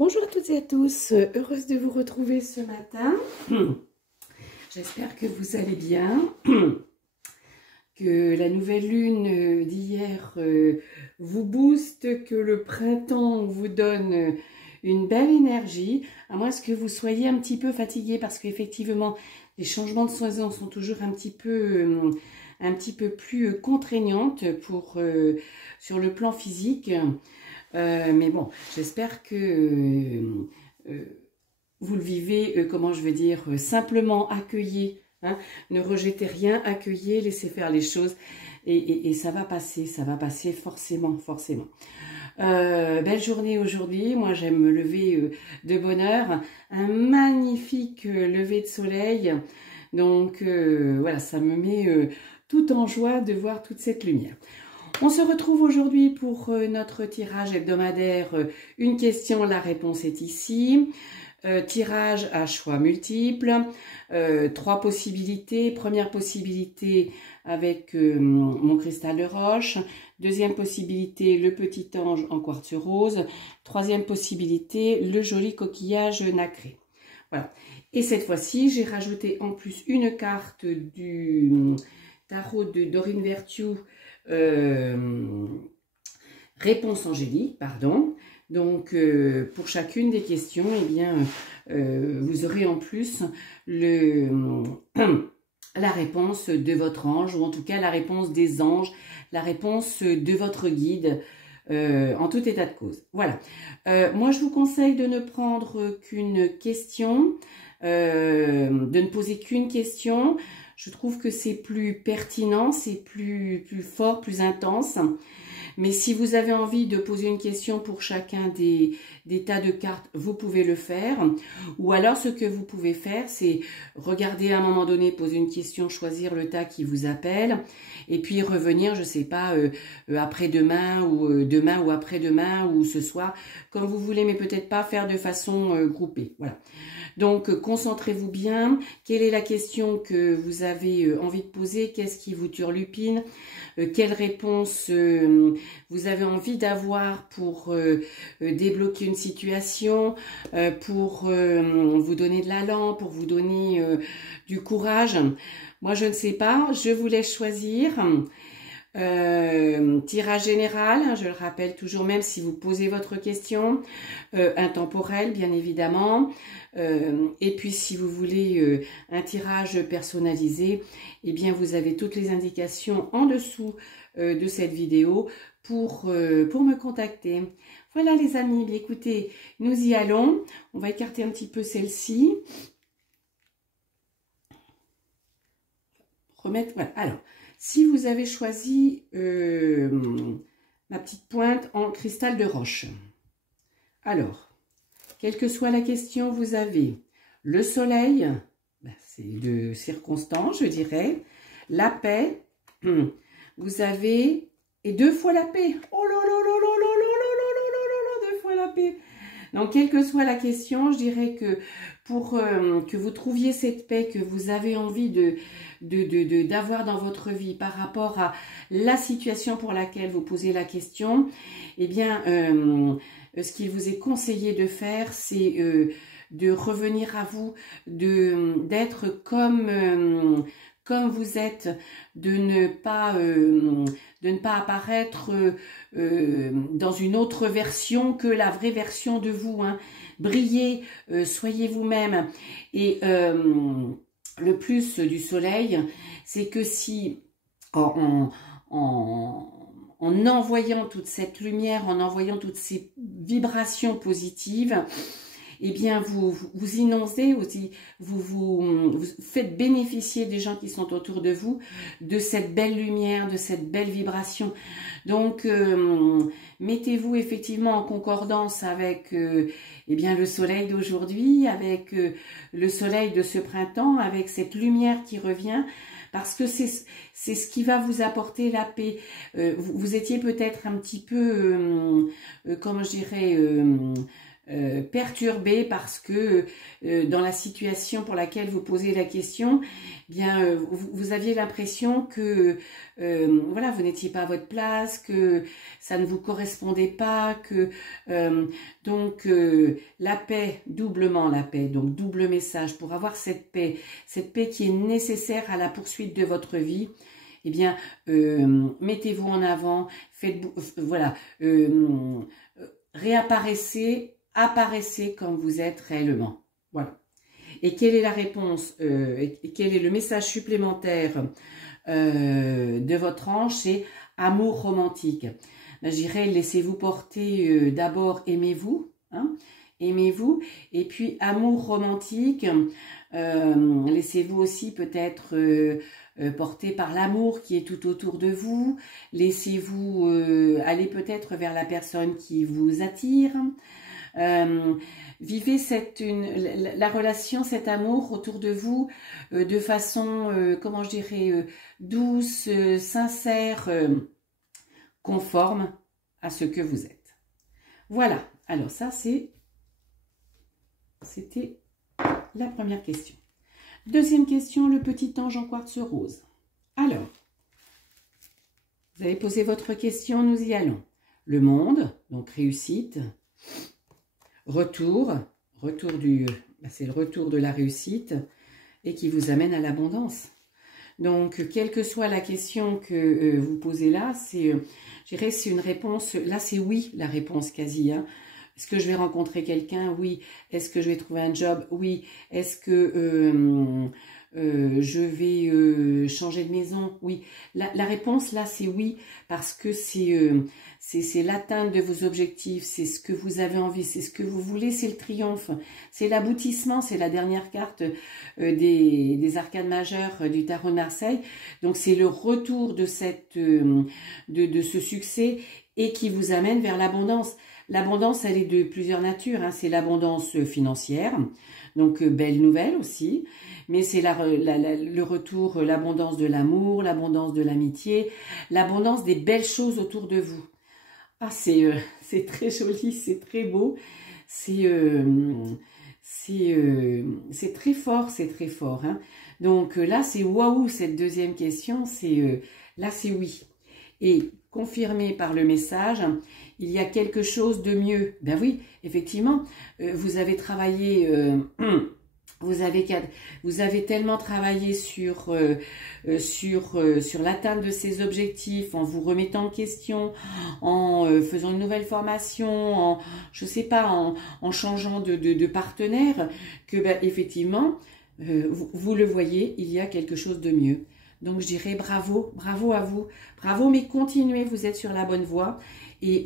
Bonjour à toutes et à tous, heureuse de vous retrouver ce matin. J'espère que vous allez bien, que la nouvelle lune d'hier vous booste, que le printemps vous donne une belle énergie, à moins que vous soyez un petit peu fatigué parce qu'effectivement les changements de saison sont toujours un petit peu plus contraignantes sur le plan physique. Mais bon, j'espère que vous le vivez, comment je veux dire, simplement accueillez, hein, ne rejetez rien, accueillez, laissez faire les choses et ça va passer forcément, forcément. Belle journée aujourd'hui, moi j'aime me lever de bonne heure, un magnifique lever de soleil, donc voilà, ça me met tout en joie de voir toute cette lumière. On se retrouve aujourd'hui pour notre tirage hebdomadaire. Une question, la réponse est ici. Tirage à choix multiples. 3 possibilités. Première possibilité avec mon cristal de roche. Deuxième possibilité, le petit ange en quartz rose. Troisième possibilité, le joli coquillage nacré. Voilà. Et cette fois-ci, j'ai rajouté en plus une carte du tarot de Dorine Virtue. Réponse angélique, pardon. Donc, pour chacune des questions, eh bien, vous aurez en plus la réponse de votre ange, ou en tout cas la réponse des anges, la réponse de votre guide, en tout état de cause. Voilà. Moi, je vous conseille de ne prendre qu'une question, de ne poser qu'une question. Je trouve que c'est plus pertinent, c'est plus fort, plus intense. Mais si vous avez envie de poser une question pour chacun des tas de cartes, vous pouvez le faire. Ou alors, ce que vous pouvez faire, c'est regarder à un moment donné, poser une question, choisir le tas qui vous appelle. Et puis revenir, je ne sais pas, après-demain ou demain ou après-demain ou ce soir, comme vous voulez, mais peut-être pas faire de façon groupée. Voilà. Donc, concentrez-vous bien. Quelle est la question que vous avez envie de poser? Qu'est-ce qui vous turlupine? Quelle réponse vous avez envie d'avoir pour débloquer une situation, pour vous donner de l'allant, pour vous donner du courage? Moi, je ne sais pas. Je vous laisse choisir. Tirage général, hein, je le rappelle toujours, même si vous posez votre question, intemporel bien évidemment, et puis si vous voulez un tirage personnalisé, eh bien vous avez toutes les indications en dessous de cette vidéo pour me contacter. Voilà les amis, bien, écoutez, nous y allons, on va écarter un petit peu celle-ci, remettre, voilà, alors. Si vous avez choisi ma petite pointe en cristal de roche, alors, quelle que soit la question, vous avez le soleil, ben c'est de circonstance, je dirais, la paix, vous avez, et 2 fois la paix, oh là là là là là là là là là là là, 2 fois la paix. Donc, quelle que soit la question, je dirais que pour que vous trouviez cette paix que vous avez envie d'avoir dans votre vie par rapport à la situation pour laquelle vous posez la question, eh bien, ce qu'il vous est conseillé de faire, c'est de revenir à vous, d'être comme vous êtes, de ne pas apparaître dans une autre version que la vraie version de vous, hein. Brillez, soyez vous-même. Et le plus du soleil, c'est que si en envoyant toute cette lumière, en envoyant toutes ces vibrations positives, eh bien, vous inondez aussi, vous faites bénéficier des gens qui sont autour de vous de cette belle lumière, de cette belle vibration. Donc, mettez-vous effectivement en concordance avec eh bien, le soleil d'aujourd'hui, avec le soleil de ce printemps, avec cette lumière qui revient, parce que c'est ce qui va vous apporter la paix. Vous étiez peut-être un petit peu, comment je dirais, perturbé parce que dans la situation pour laquelle vous posez la question, eh bien vous aviez l'impression que voilà, vous n'étiez pas à votre place, que ça ne vous correspondait pas, que donc la paix, doublement la paix, donc double message pour avoir cette paix qui est nécessaire à la poursuite de votre vie. Eh bien, mettez-vous en avant, faites, voilà, réapparaissez, apparaissez comme vous êtes réellement. Voilà. Et quelle est la réponse, et quel est le message supplémentaire de votre ange? C'est amour romantique. Je dirais, laissez-vous porter, d'abord aimez-vous, hein, aimez-vous, et puis amour romantique, laissez-vous aussi peut-être porté par l'amour qui est tout autour de vous, laissez-vous aller peut-être vers la personne qui vous attire, vivez la relation, cet amour autour de vous de façon, comment je dirais, douce, sincère, conforme à ce que vous êtes. Voilà, alors ça c'était la première question. Deuxième question, le petit ange en quartz rose. Alors, vous avez posé votre question, nous y allons. Le monde, donc réussite, retour c'est le retour de la réussite et qui vous amène à l'abondance. Donc, quelle que soit la question que vous posez là, je dirais c'est une réponse, là c'est oui, la réponse quasi, hein. Est-ce que je vais rencontrer quelqu'un? Oui. Est-ce que je vais trouver un job? Oui. Est-ce que je vais changer de maison? Oui. La réponse là, c'est oui, parce que c'est l'atteinte de vos objectifs, c'est ce que vous avez envie, c'est ce que vous voulez, c'est le triomphe, c'est l'aboutissement, c'est la dernière carte des arcades majeures du tarot de Marseille. Donc c'est le retour de de ce succès et qui vous amène vers l'abondance. L'abondance, elle est de plusieurs natures, hein. C'est l'abondance financière, donc belle nouvelle aussi, mais c'est le retour, l'abondance de l'amour, l'abondance de l'amitié, l'abondance des belles choses autour de vous. Ah, c'est très joli, c'est très beau, c'est très fort, hein. Donc là, c'est waouh, cette deuxième question, là, c'est oui. Et confirmé par le message, il y a quelque chose de mieux. Ben oui, effectivement, vous avez travaillé, vous avez tellement travaillé sur l'atteinte de ces objectifs, en vous remettant en question, en faisant une nouvelle formation, je sais pas, en changeant de partenaire, que ben, effectivement, vous le voyez, il y a quelque chose de mieux. Donc je dirais bravo, bravo à vous, bravo, mais continuez, vous êtes sur la bonne voie et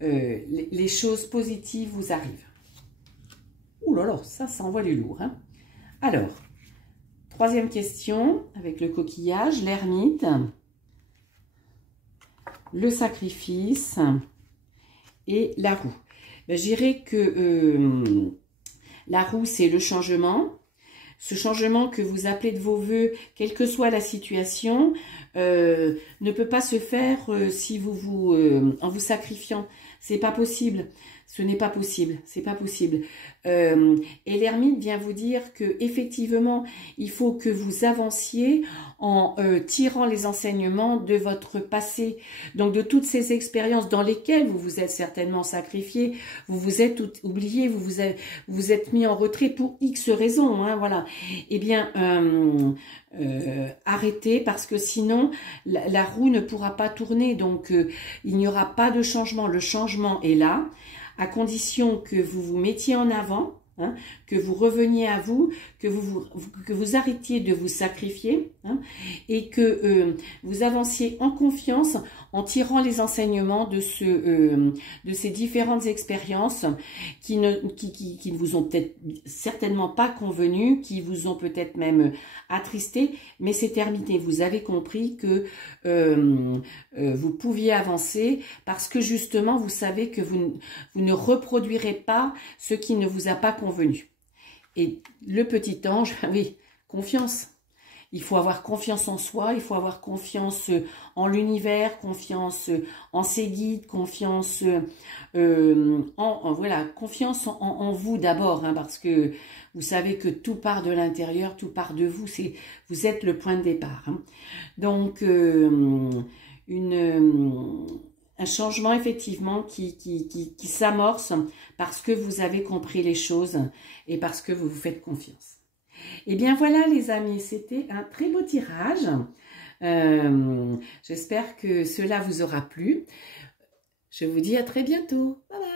les choses positives vous arrivent. Ouh là là, ça envoie du lourd, hein. Alors, troisième question avec le coquillage, l'ermite, le sacrifice et la roue. Ben, je dirais que la roue, c'est le changement. Ce changement que vous appelez de vos voeux, quelle que soit la situation, ne peut pas se faire si en vous sacrifiant. C'est pas possible. Ce n'est pas possible. C'est pas possible. Et l'ermite vient vous dire que effectivement, il faut que vous avanciez en tirant les enseignements de votre passé. Donc de toutes ces expériences dans lesquelles vous vous êtes certainement sacrifié, vous vous êtes oublié, vous vous êtes mis en retrait pour X raisons, hein, voilà. Eh bien, arrêtez parce que sinon la roue ne pourra pas tourner. Donc il n'y aura pas de changement. Le changement est là, à condition que vous vous mettiez en avant, hein, que vous reveniez à vous, que vous arrêtiez de vous sacrifier, hein, et que vous avanciez en confiance en tirant les enseignements de ces différentes expériences qui ne vous ont peut-être certainement pas convenu, qui vous ont peut-être même attristé, mais c'est terminé. Vous avez compris que vous pouviez avancer parce que justement vous savez que vous ne reproduirez pas ce qui ne vous a pas convenu. Et le petit ange, oui, confiance. il faut avoir confiance en soi, il faut avoir confiance en l'univers, confiance en ses guides, confiance voilà, confiance en vous d'abord, hein, parce que vous savez que tout part de l'intérieur, tout part de vous, vous êtes le point de départ. Hein. Donc, un changement effectivement qui s'amorce parce que vous avez compris les choses et parce que vous vous faites confiance. Et bien voilà les amis, c'était un très beau tirage. J'espère que cela vous aura plu. Je vous dis à très bientôt. Bye bye.